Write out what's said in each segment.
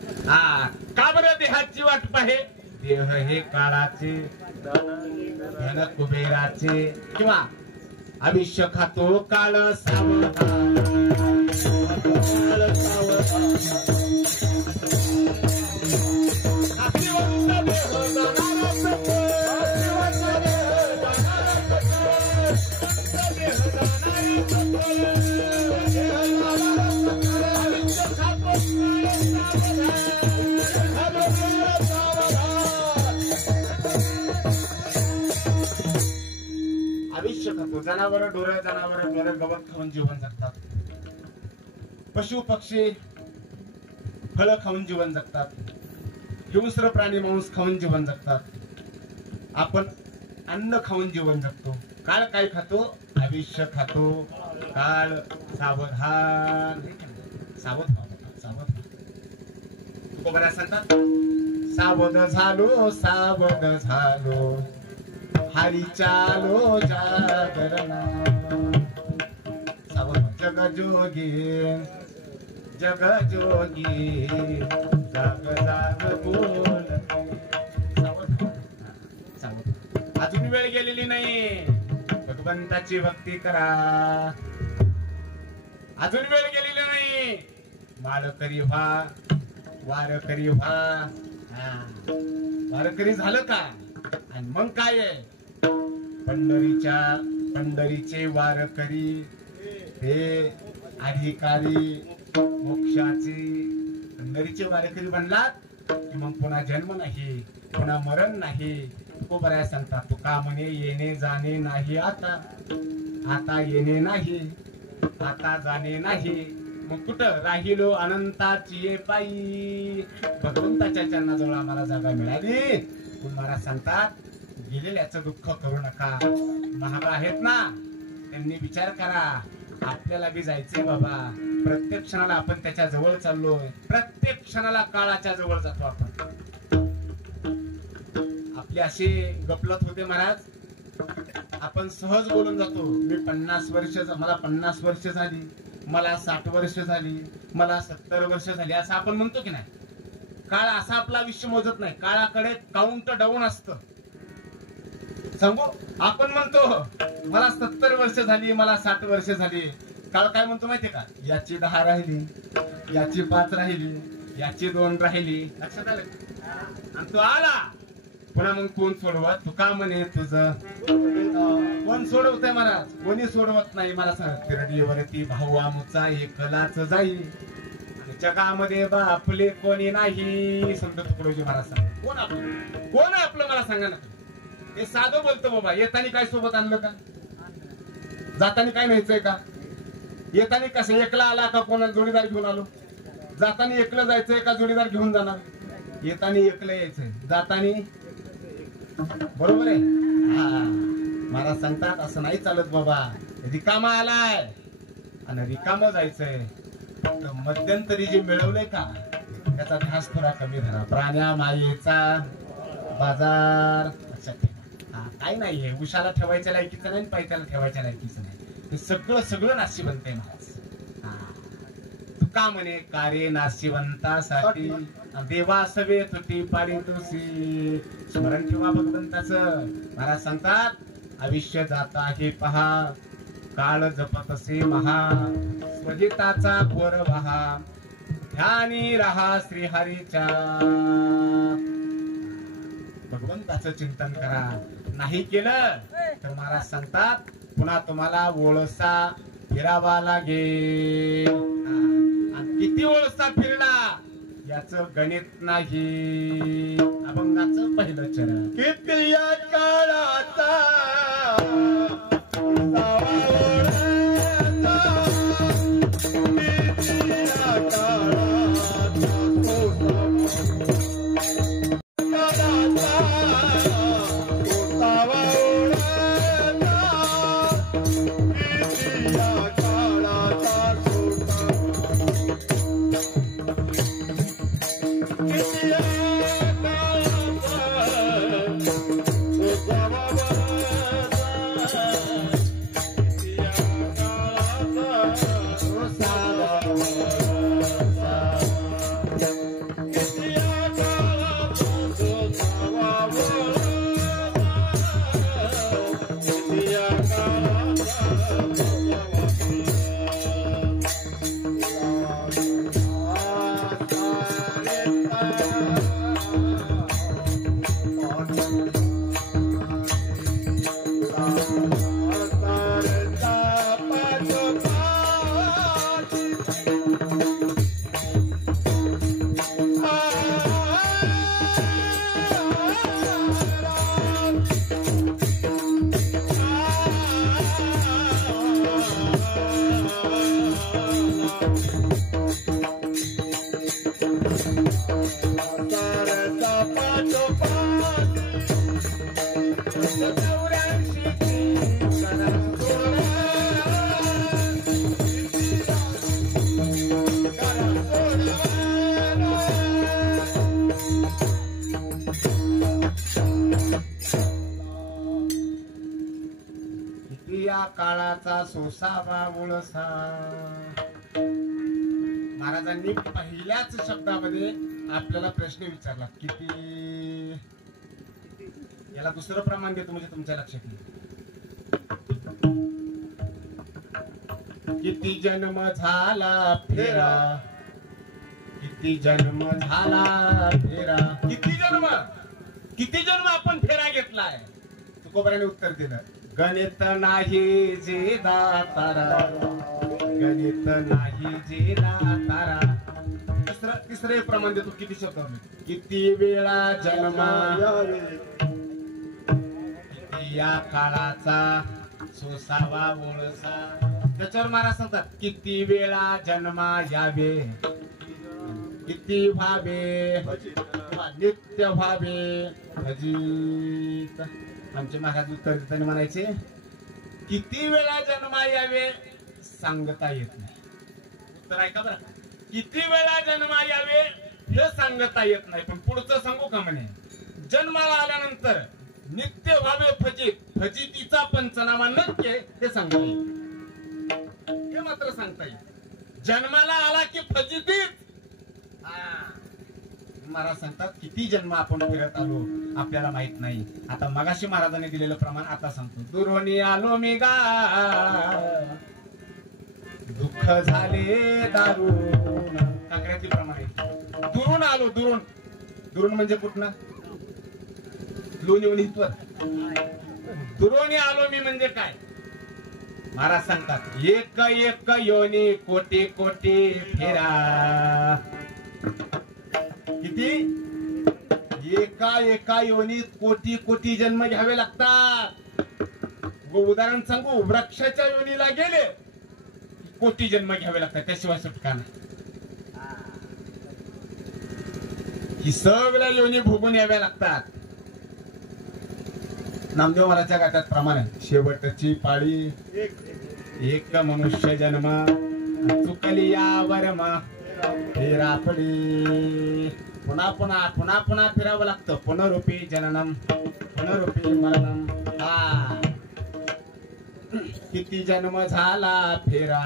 का बरं देहाची वाट पाहे? देह हे काळाचे, धन कुबेराचे, किंवा आयुष्य खातो काळ सावधान, काळ सावधान. आयुष्य खातो. जनावर डोरं, जनावर डोरं गवत खाऊन जीवन जगतात. पशु पक्षी फळ खाऊन जीवन जगतात. हिंस्र प्राणी मांस खाऊन जीवन जगतात. आपण अन्न खाऊन जीवन जगतो. काळ काय खातो? आयुष्य खातो. काळ सावधान, सावध सावध. तुका बऱ्याच सांगतात सावध झालो, सावध झालो, हरी चालो जागरणा. सावध. जग जोगी, जग जोगी, जाग जाग बोल. सावध सावध. अजून वेळ गेलेली नाही. भगवंताची भक्ती करा. अजून वेळ गेलेली नाही. माळकरी व्हा, वारकरी व्हा. वारकरी झालं का? आणि मग काय आहे? पंढरीचे वारकरी हे अधिकारी मोक्षाचे. पंढरीचे वारकरी बनलात की मग पुन्हा जन्म नाही, पुन्हा मरण नाही. तो बऱ्या सांगतात तुका म्हणे येणे जाणे नाही आता, आता येणे नाही, आता जाणे नाही. मग कुठं राहिलो अनंताची पायी. भगवंताच्या चरणाजवळ आम्हाला जागा मिळाली. महाराज सांगतात गेलेल्याचं दुःख करू नका. महागा आहेत ना, त्यांनी विचार करा. आपल्याला बी जायचंय बाबा. प्रत्येक क्षणाला आपण त्याच्या जवळ चाललोय. प्रत्येक क्षणाला काळाच्या जवळ जातो आपण. आपले असे गपलत होते महाराज. आपण सहज बोलून जातो. मी 50 वर्ष, मला 50 वर्ष झाली, मला 60 वर्ष झाली, मला 70 वर्ष झाली, असं आपण म्हणतो की नाही? काळ असा आपला आयुष्य मोजत नाही. काळाकडे काउंट डाऊन असतं. सांगू, आपण म्हणतो मला 70 वर्ष झाली, मला 60 वर्ष झाली. काळ काय म्हणतो माहितीये का? याची 10 राहिली, याची 5 राहिली, याची 2 राहिली. लक्षात आलं? आणि तो आला पुन्हा मग कोण सोडवत? तू का म्हणे तुझं कोण सोडवतंय महाराज? कोणी सोडवत नाही. मला सांग, तिरडीवरती भाऊ आमुचा एकलाच जाई, जगामध्ये बापले कोणी नाही. संत तुकडोजी महाराज सांग, कोण आपलं? कोण आपलं मला सांगा ना. हे साधं बोलतो बाबा. येतानी काय सोबत आणलं का? जातानी काय न्यायचंय का? येतानी कसं एकला आला का कोणाला जोडीदार घेऊन आलो? जातानी एकलं जायचंय का जोडीदार घेऊन जाणार? येतानी एकलं यायचंय, जातानी बरोबर आहे. महाराज सांगतात असं नाही चालत बाबा. रिकामा आलाय आणि रिकाम जायचंय. मध्यंतरी जे मिळवलंय का त्याचा ध्यास थोडा कमी धरा. प्राण्या मायेचा बाजार. काय नाहीये. उशाला ठेवायच्या लायकीचं नाही, पैशाला ठेवायच्या लायकीचं नाही. हे सगळं सगळं नाशिवंत आहे महाराज. तुका म्हणे कार्य नाशिवंतासाठी देवा सवे तुटी पाडी तुसी. स्मरण ठेवा भगवंताचं. महाराज सांगतात आयुष्य जाता हे पहा, काळ जपतसे महा, स्वजिताचा घोर वहा, ध्यानी रहा श्रीहरीच्या. भगवंताचं चिंतन करा. नाही केलं तर महाराज सांगतात पुन्हा तुम्हाला ओळसा फिरावा लागेल. किती ओळसा फिरला याचं गणित नाही. अभंगाचं पहिलं चरण. किती या काळाचा काळाचा सोसावा उळसा. महाराजांनी पहिल्याच शब्दामध्ये आपल्याला प्रश्न विचारला, किती. याला दुसरं प्रमाण देतो म्हणजे तुमच्या लक्षात येईल. किती जन्म झाला फेरा, किती जन्म झाला फेरा, किती जन्म आपण फेरा घेतलाय. तुकोबाराने उत्तर दिलं, गणित नाही जे दातारा, गणित नाही जे दातारा. तिसरे प्रमाण देतो, किती शब्द, किती वेळा जन्मा, किती या काळाचा सोसावा ओळसा. त्याच्यावर महाराज सांगतात, किती वेळा जन्मा यावे, किती व्हावे नित्य व्हावे भजित. आमचे महाराज उत्तर देताना म्हणायचे, किती वेळा जन्मा यावे सांगता येत नाही. उत्तर ऐका बरं, किती वेळा जन्मा यावे हे सांगता येत नाही, पण पुढचं सांगू का म्हणे, जन्माला आल्यानंतर नित्य व्हावे फजित, फजितीचा पंचनामा नक्की हे सांगता येईल, हे मात्र सांगता येईल. जन्माला आला की फजितीत. महाराज सांगतात, किती जन्म आपण फिरत आलो आपल्याला माहित नाही. आता मगाशी महाराजांनी दिलेलं प्रमाण आता सांगतो, दुरोनी आलो मी गा, दुःख झाले दारुण. काकड्यातील प्रमाण आहे, दुरून आलो. दुरून म्हणजे कुठनं, लोणी इथवर. दुरोनी आलो मी म्हणजे काय. महाराज सांगतात, एक एक योनी कोटी कोटी फेरा. किती, एका योनीत कोटी कोटी जन्म घ्यावे लागतात. उदाहरण सांगू, वृक्षाच्या योनीला गेले कोटी जन्म घ्यावे लागतात, त्याशिवाय सुटका नाही. ही सगळ्या योनी भोगून याव्या लागतात. नामदेव महाराजच्या गाठात प्रमाण आहे, शेवटची पाळी एक मनुष्य जन्म, चुकली या वर्मा फेरा पडी. पुन्हा पुन्हा पुन्हा पुन्हा फिरावं लागतं, पुनरुपी जननम पुनरुपी मरणम. किती जन्म झाला फेरा,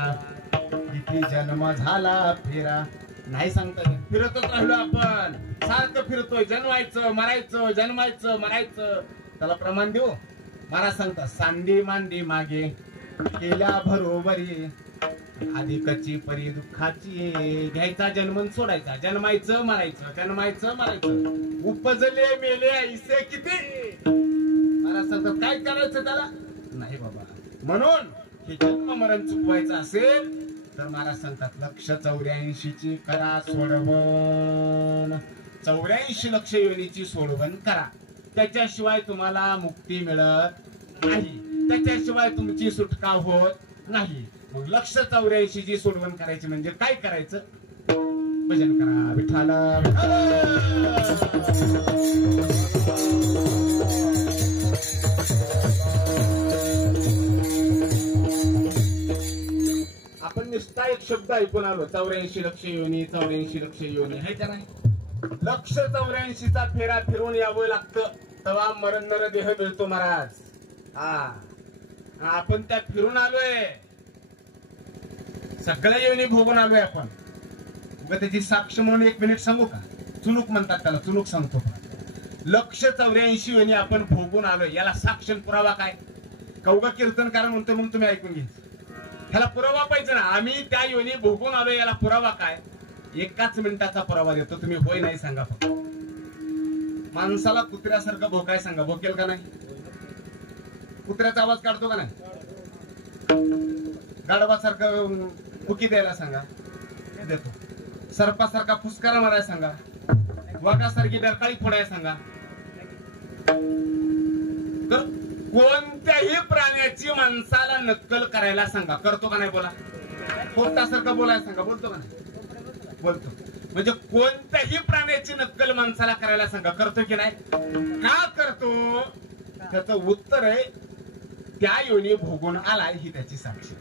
किती जन्म झाला फेरा नाही सांगता येत. फिरतच राहिलो आपण, सारखं फिरतोय, जन्मायचं मरायचं, जन्मायचं मरायचं. त्याला प्रमाण देऊ. महाराज सांगतात, सांडी मांडी मागे केल्या भरोबरी, अधिकची परी दुःखाची, घ्यायचा जन्म सोडायचा, जन्मायचं मरायचं, जन्मायचं मरायचं. उपजले मेले ऐसे किती. महाराज सांगतात, काय करायचं त्याला नाही बाबा. म्हणून हे जन्म मरण चुकवायचं असेल तर महाराज सांगतात, लक्ष 84ची करा सोडवण. 84 लक्ष योनीची सोडवण करा, त्याच्याशिवाय तुम्हाला मुक्ती मिळत नाही, त्याच्याशिवाय तुमची सुटका होत नाही. मग लक्ष 84ची सोडवण करायची म्हणजे काय करायचं, भजन करा विठ्ठल. आपण नुसता एक शब्द ऐकून आलो, 84 लक्ष योनी, 84 लक्ष योनी, हे का नाही. लक्ष 84चा फेरा फिरून यावं लागतं, तेव्हा मरण नर देह मिळतो महाराज. आपण त्या फिरून आलोय, सगळ्या योनी भोगून आलोय आपण. त्याची साक्ष म्हणून 1 मिनिट सांगू का. चुलूक म्हणतात त्याला, चुलूक सांगतो. लक्ष 84 योनी आपण भोगून आलोय, याला साक्ष पुरावा काय. कौगा कीर्तनकार म्हणतो म्हणून तुम्ही ऐकून घ्या, ह्याला पुरावा पाहिजे ना. आम्ही त्या योनी भोगून आलोय, याला पुरावा काय. 1 मिनिटाचा पुरावा देतो, तुम्ही होय नाही सांगा फक्त. माणसाला कुत्र्यासारखं भोकाय सांगा, भोकेल का नाही. कुत्र्याचा आवाज काढतो का नाही. गाढवासारखं फुकी द्यायला सांगा, देतो. सर्पासारखा फुसकारा मारायला सांगा, वाघासारखी डरकाळी फोडायला सांगा. तर कोणत्याही प्राण्याची माणसाला नक्कल करायला सांगा, करतो का नाही बोला. पोपटासारखं बोलायला सांगा, बोलतो का नाही. बोलतो. म्हणजे कोणत्याही प्राण्याची नक्कल माणसाला करायला सांगा, करतो की नाही? का करतो? त्याचं उत्तर आहे त्या योनी भोगून आलाय ही त्याची साक्षी.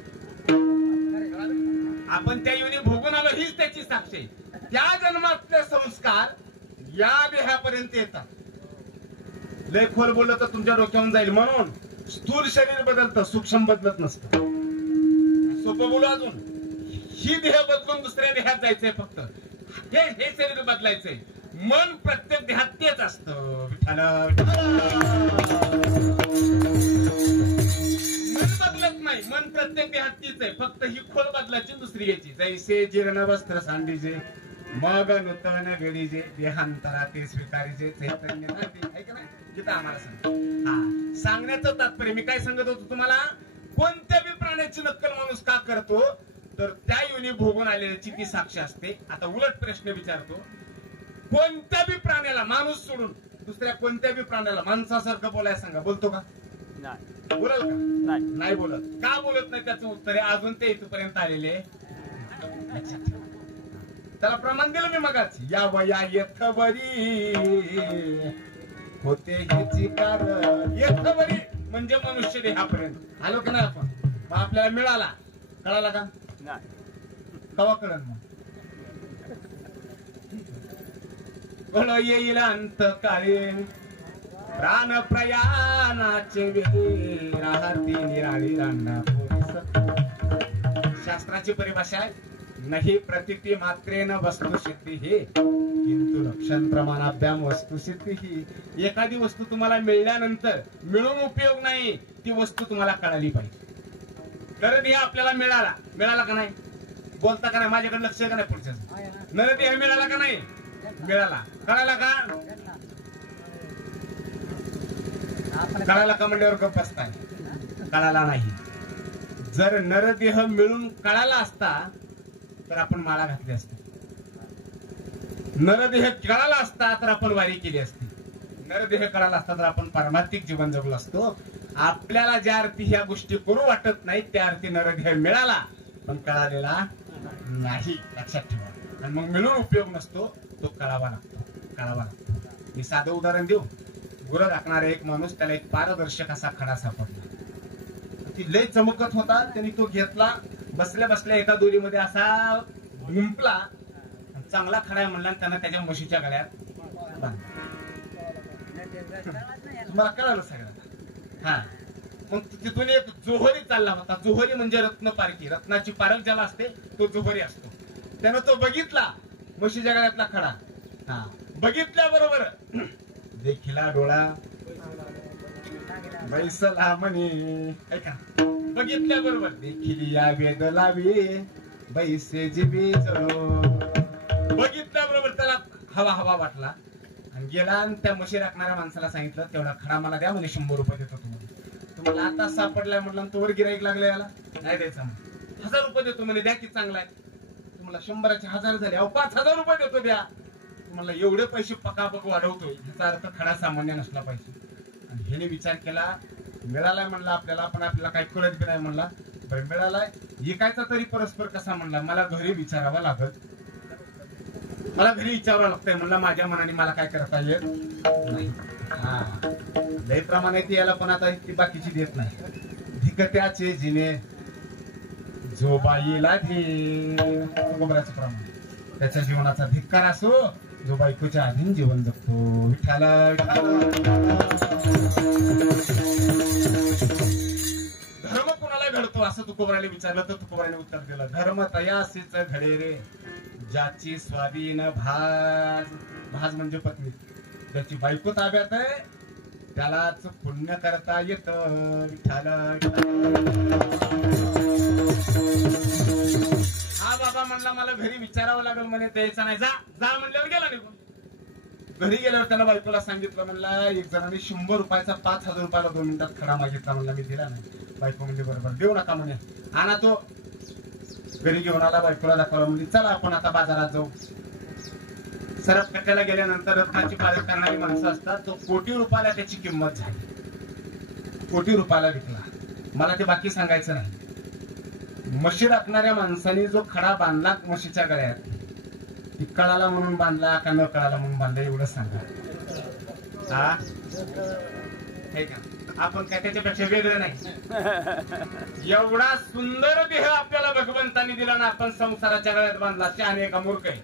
आपण त्या योनी भोगून आलो हीच त्याची साक्षी. त्या जन्मातले संस्कार या देहापर्यंत येतात. लय खोल बोललं तर तुमच्या डोक्यावरून जाईल. म्हणून स्थूल शरीर बदलतं, सूक्ष्म बदलत नसतं. सोपं बोलू अजून, ही देह बदलून दुसऱ्या देहात जायचंय. फक्त हे शरीर बदलायचंय. मन प्रत्येक देहात तेच असतं. मन बदलत नाही, मन प्रत्येक देहात तीच आहे. फक्त ही खोल बदलायची, दुसरी यायची. जैसे जीर्ण वस्त्र सांडीजे मग नूतन घडीजे देहांतरा ते स्वीकारीजे चैतन्य आहे का नाही? तिथं आम्हाला सांग. हा, सांगण्याचं तात्पर्य मी काय सांगत होतो तुम्हाला? कोणत्या बी प्राण्याची नक्कल माणूस का करतो? तर त्या योनी भोगून आलेल्याची ती साक्ष असते. आता उलट प्रश्न विचारतो, कोणत्या बी प्राण्याला, माणूस सोडून दुसऱ्या कोणत्या बी प्राण्याला माणसासारखं बोलायला सांगा, बोलतो का? बोलल का? नाही बोलत. का बोलत नाही? त्याचं उत्तर आहे अजून ते इथपर्यंत आलेले. त्याला प्रमाण दिलं मी मगाच. या वया येथवरी होते ह्याची कारण. येथवरी म्हणजे मनुष्य देहापर्यंत आलो का नाही आपण? मग आपल्याला मिळाला, कळाला का? कवा कळण? मग कळ येईल अंत काळे प्राण प्रयाणाचे वेळी राहती निराळी रांना. शास्त्राची परिभाषा आहे, नाही प्रतिती मात्रेन वस्तुसिद्धी हे किंतु लक्षण प्रमाणाभ्याम वस्तुसिद्धी ही. एखादी वस्तू तुम्हाला मिळाल्यानंतर मिळून उपयोग नाही, ती वस्तू तुम्हाला कळाली पाहिजे. नरदेह आपल्याला मिळाला का नाही? बोलता का नाही? माझ्याकडे लक्ष का नाही? पुढच्या नरदेह मिळाला का नाही? मिळाला. कळाला का? कळाला का म्हणल्यावर गप्प बसताय? कळाला नाही. जर नरदेह मिळून कळाला असता तर आपण माळा घातली असती. नरदेह कळाला असता तर आपण वारी केली असती. नरदेह कळाला असता तर आपण पारमार्थिक जीवन जगलो असतो. आपल्याला ज्या अर्थी ह्या गोष्टी करू वाटत नाही त्या अर्थी नरदेह मिळाला पण कळालेला नाही, लक्षात ठेवा. आणि मग मिळून उपयोग नसतो, तो कळावा लागतो. मी साधं उदाहरण देऊ. गुरं राखणारा एक माणूस, त्याला एक पारदर्शक असा खडा सापडला. ती लय चमकत होता. त्यांनी तो घेतला, बसल्या बसल्या एका दोरीमध्ये असा गुंपला. चांगला खडा आहे म्हणला, त्यांना त्याच्या म्हशीच्या गळ्यात बांधला. तुम्हाला कळालं सगळं? हा, मग तिथून एक जोहरी चालला होता. जोहरी म्हणजे रत्न पारखी, रत्नाची पारख ज्याला असते तो जोहरी असतो. त्यानं तो बघितला म्हशीच्या गळ्यातला खडा. हा, बघितल्याबरोबर देखिला डोळा बैसला म्हणे, ऐका, बघितल्याबरोबर देखिली या वेद लावी बैसे जिबी जळो. बघितल्याबरोबर त्याला हवा वाटला आणि गेला आणि त्या म्हशी राखणाऱ्या माणसाला सांगितलं, तेवढा खडा मला द्या म्हणे, 100 रुपये देतो तुम्हाला आता सापडलाय म्हटलं. तोवर गिराईक लागले, याला नाही द्यायचा म्हणे. 1000 रुपये देतो म्हणे, द्या की चांगला आहे. तुम्हाला 100चे 1000 झाले, 5000 रुपये देतो द्या. तुम्हाला एवढे पैसे पकापक वाढवतोय, ह्याचा अर्थ खडा सामान्य नसला पाहिजे. आणि ह्याने विचार केला, मिळालाय म्हणला आपल्याला, पण आपल्याला काही कळत बी नाही म्हणला. बरं मिळालाय, एकायचा तरी परस्पर कसा म्हणला, मला घरी विचारावं लागत, मला घरी विचारावं लागतंय म्हणला. माझ्या मनाने मला काय करता येत नाही. हा, लय प्रमाणे ती याला, पण आता ती बाकीची देत नाही. धिकत्याचे जिने जो बाईला गोबराचं प्रमाण, त्याच्या जीवनाचा धिक्कार असो जो बायकोच्या अधीन जीवन जगतो. विठाला धर्म कोणाला घडतो असं तुकोबराने विचारलं तर तुकोबराने उत्तर दिलं, धर्म तयासीच घडे रे ज्याची स्वाधीन भाज म्हणजे पत्नी, ज्याची बायको ताब्यात आहे त्यालाच पुण्य करता येत. विठाला हा बाबा म्हणला, मला घरी विचारावं लागेल म्हणे, द्यायचा नाही. जा म्हणल्यावर गेला निघून. घरी गेल्यावर त्याला बायकोला सांगितलं, म्हणला एक जणांनी 100 रुपयाचा 5000 रुपयाला 2 मिनिटात खडा मागितला. म्हणला मी दिला नाही. बायको म्हणजे बरोबर देऊ नका म्हणे. आणा तो. घरी घेऊन आला, बायकोला दाखवला, म्हणजे चला आपण आता बाजारात जाऊ. सरप कट्ट्याला गेल्यानंतर रत्नाची पाळत करणारी माणसं असतात. तो कोटी रुपयाला त्याची किंमत झाली, कोटी रुपयाला विकला. मला ते बाकी सांगायचं नाही. म्हशी राखणाऱ्या माणसाने जो खडा बांधला म्हशीच्या गळ्यात, ती कळाला म्हणून बांधला का न कळाला म्हणून बांधला एवढं सांगा. हा हे का आपण काय त्याच्यापेक्षा वेगळं नाही. एवढा सुंदर देह आपल्याला भगवंतानी दिला ना, आपण संसाराच्या गळ्यात बांधला. शहाणे का मूर्ख आहे.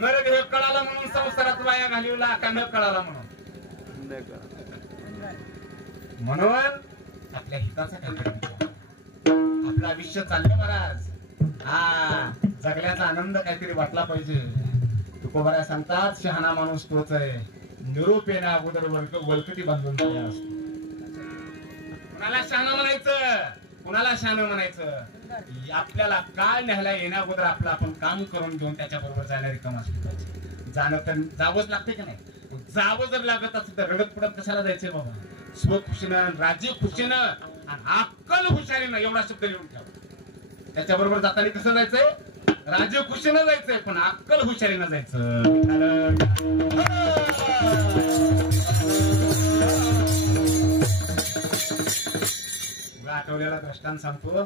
नरदेह कळाला म्हणून संसारात वाया घालवला का न कळाला म्हणून. म्हणून आपल्या हिताचा काहीतरी विचार. आपलं आयुष्य चाललं महाराज. हा जगल्याचा आनंद काहीतरी वाटला पाहिजे. तुकोबारा सांगतात शहाणा माणूस तोच आहे, निरोप येण्या अगोदर वलकटी बांधून तयार असतो. कुणाला शहाणा म्हणायचं, कुणाला शहाणं म्हणायचं. आपल्याला काळ न्यायला येण्या अगोदर आपलं आपण काम करून घेऊन त्याच्याबरोबर जायला रिकाम असलं पाहिजे. जाणं तर जावंच लागते की नाही. जावं जर लागत असेल तर रडत पडत कशाला जायचंय बाबा. स्वखुशीनं राजी खुशीनं आणि अक्कल हुशारीनं एवढा शब्द लिहून ठेवा. त्याच्याबरोबर जाताना कसं जायचंय, राजी खुशीनं जायचंय पण अक्कल हुशारीनं जायचं. आठवलेला दृष्टांत सांगतो.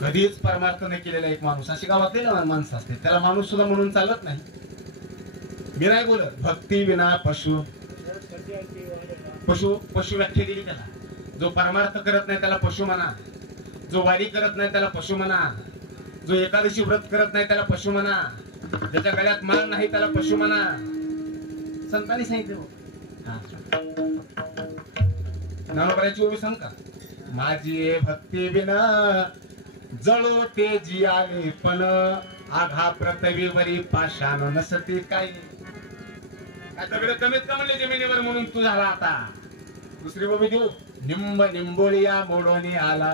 कधीच परमार्थ नाही केलेला एक माणूस, अशी गावातले माणसं असते, त्याला माणूस सुद्धा म्हणून चालत नाही. मी नाही बोलत भक्ती विना पशु. पशु पशु व्याख्या दिली त्याला. जो परमार्थ करत नाही त्याला पशु म्हणा, जो वारी करत नाही त्याला पशु म्हणा, जो एकादशी व्रत करत नाही त्याला पशु म्हणा, ज्याच्या गळ्यात माळ नाही त्याला पशु म्हणा. संतांनी सांगितलं. नवबऱ्याची ओवी सांग का. माझी भक्ती विना जळो ते जी आले पण आघा पृथ्वीवरी पाषाण नसते काही. सगळं कमीत कमी जमिनीवर म्हणून तू झाला आता. दुसरी बाबी देऊ. निंब निंबोळिया मोडोनी आला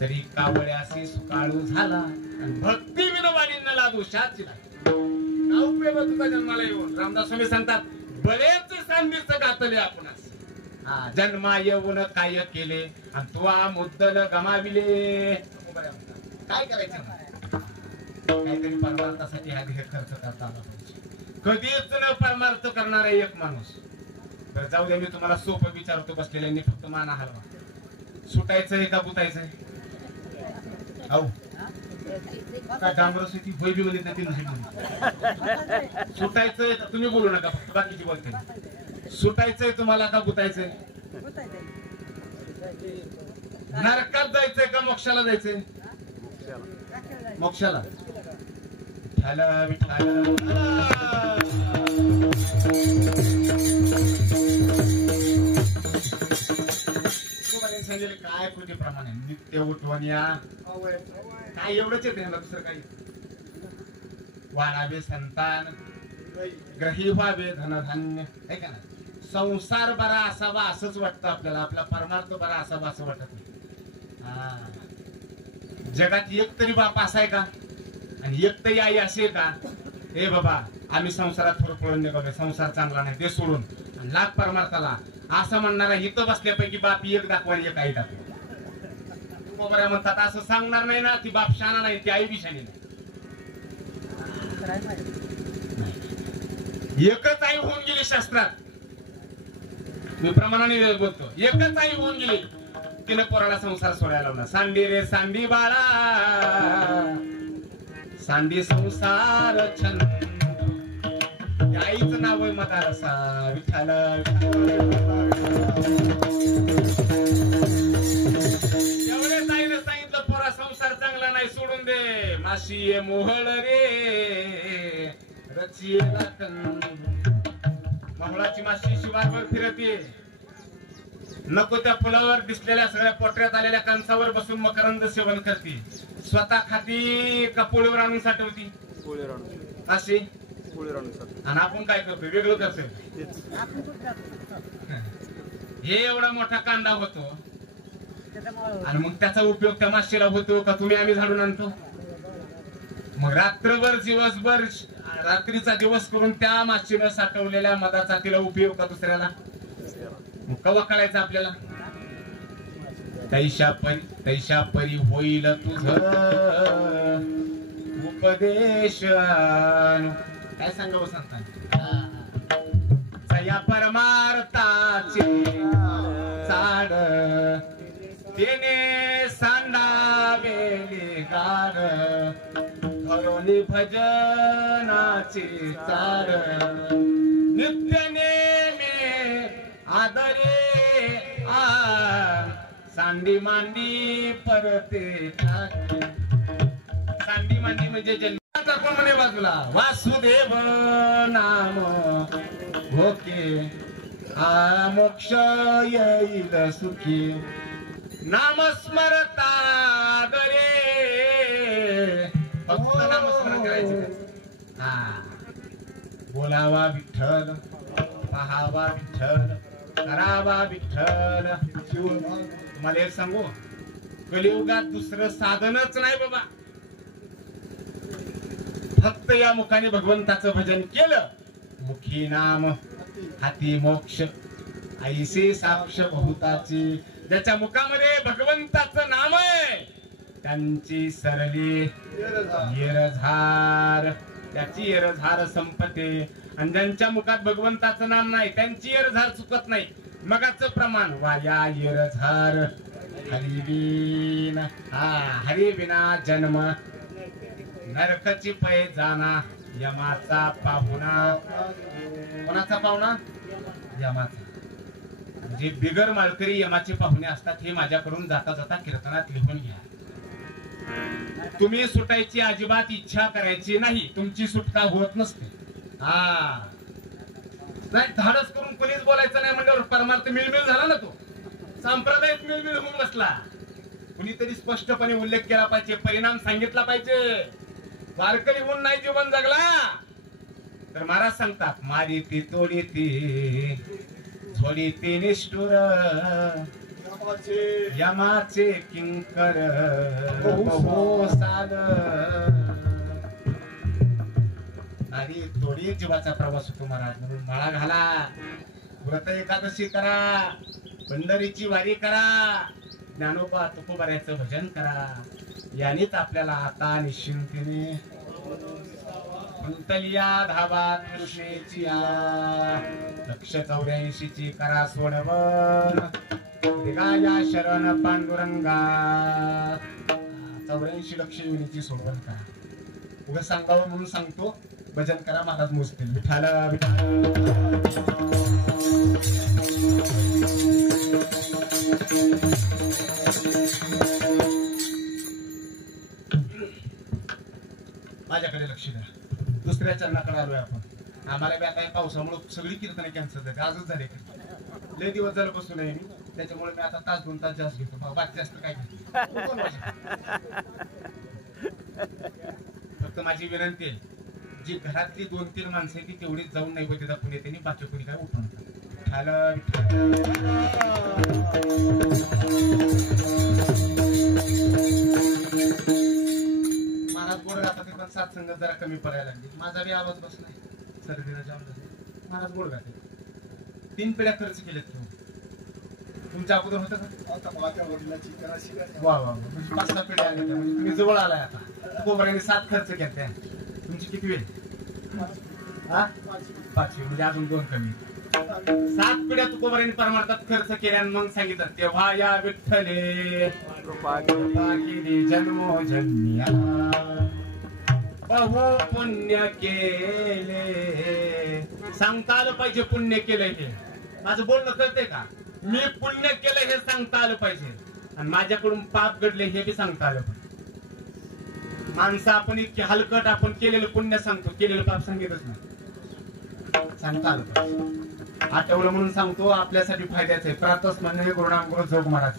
तरी कावड्यासी सुकाळू झाला. आणि भक्ती विनवाणी न लागू शाचीला. का उपयोग तुझा जन्माला येऊन. रामदास स्वामी सांगतात बरेच सांदीच गातले आपणास. जन्मा येऊन काय केले आणि तू मुद्दल गमाविले. काय करायचं. काहीतरी परमार्थासाठी हा देह खर्च करता आला पाहिजे. कधीच न परमार्थ करणारा एक माणूस. तर जाऊ दे, मी तुम्हाला सोपं विचारतो बसलेल्यांनी फक्त माना हलवा. सुटायचंय का गुतायचंय. अहो काय डांबरस ती भैबी मध्ये नाही. सुटायचंय तुम्ही बोलू नका, फक्त बाकीची बोलते. सुटायचंय तुम्हाला का गुतायचंय. नरकात जायचंय का मोक्षाला जायचंय. मोक्षाला. काय कृती प्रमाणे नित्य उठवण या काय एवढंच येते ना, दुसरं काही. वाढावे संतान, ग्रही व्हावे धनधान्य. आहे का नाही. संसार बरा असावा असंच वाटतं आपल्याला. आपला परमार्थ बरा असावा असं वाटत नाही. जगात एक तरी बाप असाय का आणि एक तरी आई असे का. हे बाबा आम्ही संसारात थोडं पळून निघालोय, संसार चांगला नाही ते सोडून आणि लाख परमार्थाला असं म्हणणारा इथं बसल्यापैकी बाप एक दाखवा आणि एक आई दाखवा. बऱ्या म्हणतात असं सांगणार नाही ना. ती बाप शाना नाही, ती आई बी शानी नाही. एकच आई होऊन गेली शास्त्रात. मी प्रमाणाने बोलतो. एकच आई होऊन गेली. तिने पोराला संसार सोडायला लावला. सांडी रे सांडी बाळा सांडी संसार छंद. आईचं नाव आहे मदारसा. विठ्ठल एवढेच आईने सांगितलं पोरा संसार चांगला नाही सोडून दे. माशी मोहळ रे रची मोहळाची माशी शिवारवर फिरते. नको त्या फुलावर दिसलेल्या सगळ्या पोटऱ्यात आलेल्या कंसावर बसून मकरंद सेवन करते. स्वतः खाती का पोळीवर आणून साठवती. अशी आणि आपण काय करतो वेगळं करतोय. हे एवढा मोठा कांदा होतो आणि मग त्याचा उपयोग त्या माशीला होतो का तुम्ही आम्ही झाडून आणतो. मग रात्रभर दिवसभर रात्रीचा दिवस करून त्या माशीनं साठवलेल्या मधाचा तिला उपयोग का दुसऱ्याला. मग कवा कळायचं आपल्याला. तैशा परी होईल तुझ उपदेश. काय सांगावं सांगता या परमार्थाचे झाड तेने सांडावेले गाड. धरोनी भजनाची चार नित्य नेमे आदरे सांडी मांडी परते टाके. सांडी मांडी म्हणजे जन्माचा पण म्हणे बाजूला वासुदेव नाम ओके मोक्ष येईल सुखी नामस्मरता दरे फक्त नामस्मरण करायचं. हा बोलावा विठ्ठल पहावा विठ्ठल करावा विठ्ठल. तुम्हाला एक सांगू कलियुगात दुसरं साधनच नाही बाबा. फक्त या मुखाने भगवंताचं भजन केलं मुखी नाम हाती मोक्ष ऐसे साक्ष बहुताची. ज्याच्या मुखामध्ये भगवंताचं नाम आहे त्यांची सरली येरझार त्याची येरझार संपते. आणि ज्यांच्या मुखात भगवंताचं नाम नाही त्यांची येरझार चुकत नाही. मगाचं प्रमाण वाया येरझार हरिबिन हरिबिना जन्म नरकाची पै जाना यमाचा पाहुणा. कोणाचा पाहुणा? यमाचा. जे बिगर माळकरी यमाचे पाहुणे असतात हे माझ्याकडून जाता जाता कीर्तनात लिहून घ्या. तुम्ही सुटायची अजिबात इच्छा करायची नाही. तुमची सुटका होत नसते. हा नाही धाडस करून कोणीच बोलायचं नाही म्हणजे परमार्थ मिळमिळ झाला ना. तो सांप्रदायिक मिळमिळ होऊन बसला. कुणीतरी स्पष्टपणे उल्लेख केला पाहिजे परिणाम सांगितला पाहिजे. वारकरी होऊन नाही जीवन जगला तर महाराज सांगतात मारी ती तोडी ती थोडी ती निष्ठुर यमाचे किंकर बहु साल. आणि थोडी जीवाचा प्रवास होतो महाराज. म्हणून माळा घाला व्रत एकादशी करा पंढरीची वारी करा ज्ञानोबा तुकोबाऱ्याचं भजन करा. यानेच आपल्याला आता निश्चिंतीने कुंतलिया धावा कृष्णेची लक्ष 84ची करा सोडवन दिगाया शरण पांडुरंगा. 84 लक्ष युनीची सोडवन करा. उगा सांगावं म्हणून सांगतो. भजन करा महाराज मोजतील. विठाल माझ्याकडे लक्ष द्या. दुसऱ्या चरणाकडे आलोय आपण. आम्हाला बी आता पावसामुळे सगळी कीर्तन कॅन्सल झाली. आजच झाले लय दिवस झालं बसून आहे मी. त्याच्यामुळे मी आता तास 2 तास जास्त घेतो. बाकी जास्त काय घेतो. फक्त माझी विनंती आहे जी घरातली 2-3 माणसं ती तेवढीच जाऊन नाही बघितलं पुणे त्यांनी बाकी कोणी काय उठवून महाराज गोड गातात पण सात्संग जरा कमी पडायला लागली. माझा बी आवाज बसलाय सर्दीला जाम झाले. महाराज गोड गाते 3 पिढ्या खर्च केलेत. तुमच्या अगोदर होतं का? वा वा म्हणजे 5-6 पिढ्या आल्या. म्हणजे तुम्ही जवळ आलाय आता. कोबऱ्याने 7 खर्च केले. तुमची किती वेळ? 5वी म्हणजे अजून 2 कमी. 7 पिढ्या तुकोबाऱ्यांनी परमार्थात खर्च केल्या. मग सांगितलं तेव्हा या विठ्ठले जन्मोजन्या बहु पुण्य केले. सांगता आलं पाहिजे पुण्य केलंय हे. माझं बोलणं कळतंय का? मी पुण्य केलं हे सांगता आलं पाहिजे. आणि माझ्याकडून पाप घडले हे बी सांगता आलं पाहिजे. माणसं आपण इतकी हलकट आपण केलेलं पुण्य सांगतो केलेलं पाप सांगितच नाही. सांगता आलं पाहिजे. आठवलं म्हणून सांगतो. आपल्यासाठी फायद्याचं आहे. प्रातःच म्हणणे गुरुनाम गुरु जोग महाराज.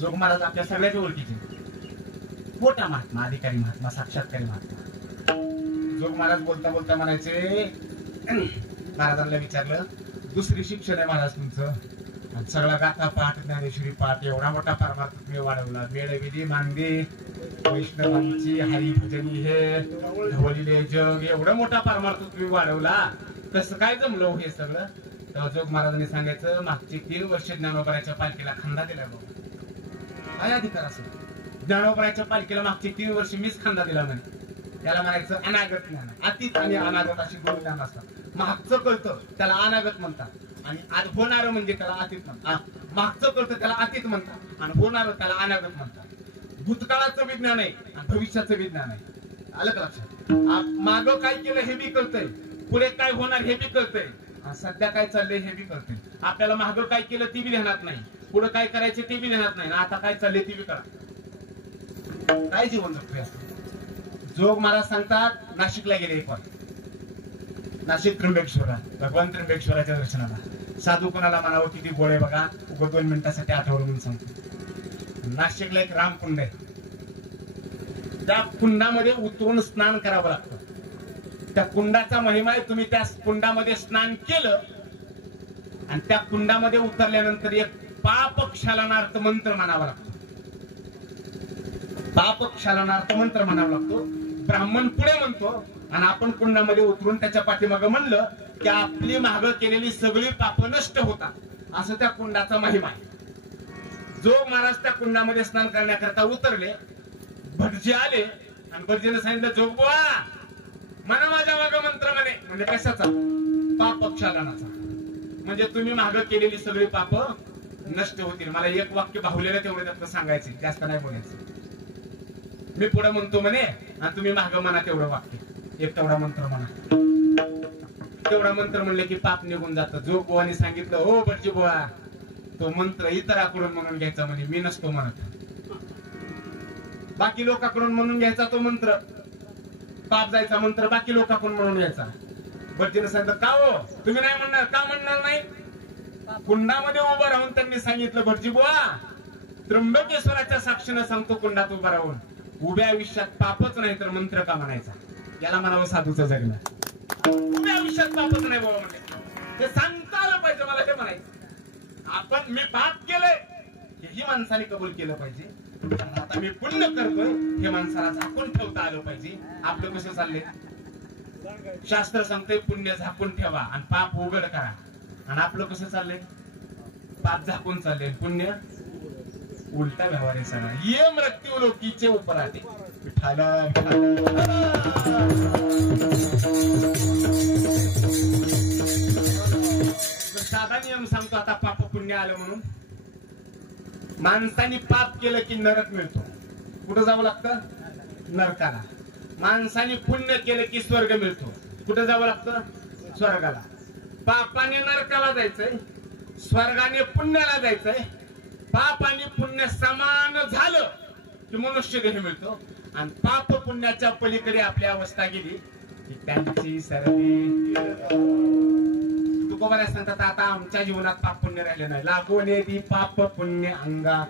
जोग महाराज आपल्या सगळ्याच्या ओळखीचे मोठा महात्मा अधिकारी महात्मा साक्षात्कारी महात्मा. जोग महाराज बोलता बोलता म्हणायचे महाराजांना विचारलं दुसरी शिक्षण आहे महाराज तुमचं. सगळा गाथा पाठ ज्ञानेश्वरी पाठ एवढा मोठा परमार्थ तुम्ही वाढवला. वेळविधी मांगदे वैष्णवांची हरिपूजनी हे ढवळीले जग एवढा मोठा परमार्थ तुम्ही वाढवला. कसं काय जमलं हे सगळं? तेव्हा जोग महाराजांनी सांगायचं मागची 3 वर्ष ज्ञानोबराच्या पालखीला खांदा दिला. बघ काय अधिकार असेल. ज्ञानोबराच्या पालखीला मागची 3 वर्ष मीच खांदा दिला म्हणे. त्याला म्हणायचं अनागत ज्ञान. अतीत आणि अनागत अशी 2 ज्ञान असतात. मागचं कळतं त्याला अनागत म्हणतात आणि आज होणार म्हणजे त्याला अतीत म्हणतात. मागचं कळतं त्याला अतीत म्हणतात आणि होणार त्याला अनागत म्हणतात. भूतकाळाचं विज्ञान आहे आणि भविष्याचं विज्ञान आहे. आलं का लक्षात? मागं काय केलं हे बी कळतंय, पुढे काय होणार हे बी कळतंय, सध्या काय चाललंय हे बी कळतंय. आपल्याला मागं काय केलं ते बी ध्यानात नाही, पुढे काय करायचे ते बी ध्यानात नाही, आता काय चाललंय ते बी कळा. काय जीवन जगतोय असं? जोग महाराज सांगतात नाशिकला गेले एक वार, नाशिक त्र्यंबकेश्वरला, भगवान त्र्यंबकेश्वराच्या दर्शनाला. साधू कोणाला म्हणावं किती गोळे बघा, उभं 2 मिनिटासाठी आठवलं म्हणून सांगतो. नाशिकला एक रामकुंड आहे, त्या कुंडामध्ये उतरून स्नान करावं लागतं. त्या कुंडाचा महिमा आहे. तुम्ही त्या कुंडामध्ये स्नान केलं आणि त्या कुंडामध्ये उतरल्यानंतर एक पाप क्षालनार्थ मंत्र म्हणावा लागतो. पाप क्षालनार्थ मंत्र म्हणावा लागतो. ब्राह्मण पुढे म्हणतो आणि आपण कुंडामध्ये उतरून त्याच्या पाठीमागं म्हणलं की आपली मागं केलेली सगळी पाप नष्ट होतात, असं त्या कुंडाचा महिमा आहे. जोग महाराज त्या कुंडामध्ये स्नान करण्याकरता उतरले. भटजी आले आणि भटजीने सांगितलं, जोग बुवा म्हणा माझ्या मागं मंत्र म्हणे. म्हणजे कशाचा? पाप क्षालनाचा. म्हणजे तुम्ही मागं केलेली सगळी पाप नष्ट होतील. मला एक वाक्य बाहुलेलं तेवढं त्यातलं सांगायचे, जास्त नाही बोलायचं. मी पुढे म्हणतो म्हणे आणि तुम्ही मागं म्हणा तेवढं वाक्य, एक तेवढा मंत्र म्हणा. तेवढा मंत्र म्हणले की पाप निघून जातं. जोग बुवाने सांगितलं, हो भटजी बुवा तो मंत्र इतराकडून म्हणून घ्यायचा म्हणे, मी नसतो म्हणत. बाकी लोकांकडून म्हणून घ्यायचा तो मंत्र, पाप जायचा मंत्र बाकी लोकांकडून म्हणून घ्यायचा. भटजीने सांगितलं, का हो तुम्ही नाही म्हणणार? का म्हणणार नाही? कुंडामध्ये उभं राहून त्यांनी सांगितलं, भटजी बुवा त्र्यंबकेश्वराच्या साक्षीनं सांगतो, कुंडात उभं राहून उभ्या आयुष्यात पापच नाही तर मंत्र का म्हणायचा? याला म्हणावं साधूचं जगणं. उभ्या आयुष्यात पापच नाही बाबा म्हणजे ते सांगता आलं पाहिजे मला, हे म्हणायचं. आपण मी पाप केलंय हेही माणसाने कबूल केलं पाहिजे. आता मी पुण्य करतोय हे माणसाला झाकून ठेवता आलं पाहिजे. आपलं कसं चाललंय? शास्त्र सांगतंय पुण्य झाकून ठेवा आणि पाप उघड करा, आणि आपलं कसं चाललंय? पाप झाकून चाललंय, पुण्य उलटा व्यवहार आहे सगळा. ये मृत्यू लोकीचे उपराटे विठाला. साधा नियम सांगतो आता, पाप पुण्य आलं म्हणून. माणसाने पाप केलं की नरक मिळतो. कुठं जावं लागतं? नरकाला. माणसाने पुण्य केलं की स्वर्ग मिळतो. कुठं जावं लागतं? स्वर्गाला. पापाने नरकाला जायचंय, स्वर्गाने पुण्याला जायचंय. पाप आणि पुण्य समान झालं की मनुष्य देह मिळतो, आणि पाप पुण्याच्या पलीकडे आपली अवस्था गेली की त्यांची सर्दी. तुकोबाला सांगतात, आता आमच्या जीवनात पाप पुण्य राहिले नाही, लागून येते पाप पुण्य अंगा.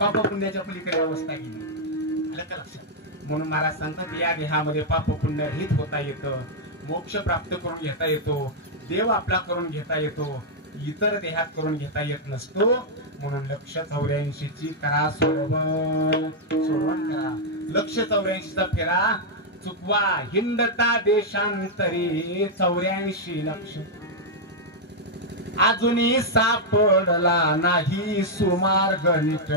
पाप पुण्याच्या पलीकडे अवस्था गेली. आलं का लक्षात? म्हणून महाराज सांगतात, या देहामध्ये पाप पुण्य रहित होता येतं, मोक्ष प्राप्त करून घेता येतो, देव आपला करून घेता येतो, इतर देहात करून घेता येत नसतो. म्हणून लक्ष 84ची करा सोडवण करा. लक्ष 84चा फेरा चुकवा. हिंदता देशांतरी 84 लक्ष अजूनही सापडला नाही सुमार्ग नीट.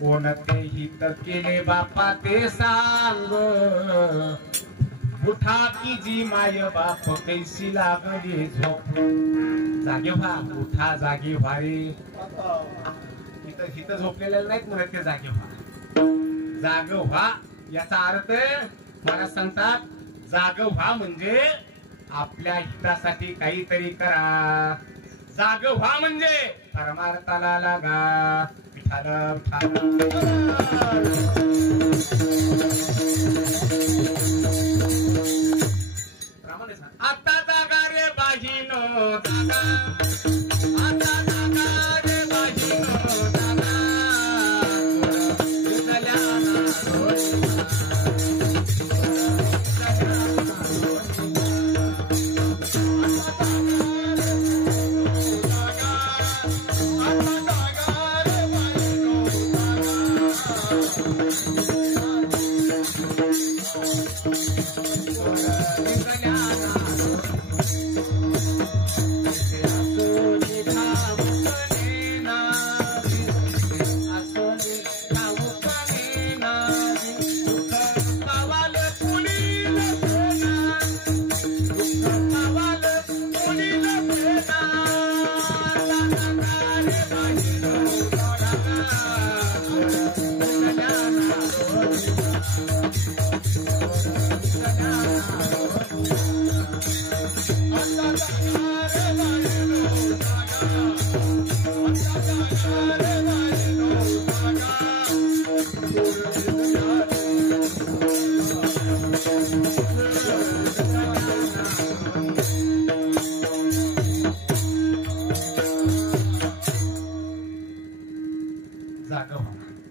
कोणते हित केले बापा ते सांग, उठा की जी माय बाप कैसी लागली झोप. जागे व्हा, उठा जागे व्हा रे. हित झोपलेल्या नाहीत म्हणत ते, जागे व्हा. जाग व्हा याचा अर्थ मला सांगतात, जाग व्हा म्हणजे आपल्या हितासाठी काहीतरी करा. जाग व्हा म्हणजे परमार्थाला लागा. विठाला आता जागा रे बाजीनो जागा, आता जागा रे बाजीनो जागा.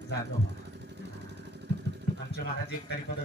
जागं व्हा. आमचे महाराज एक तारीख होतं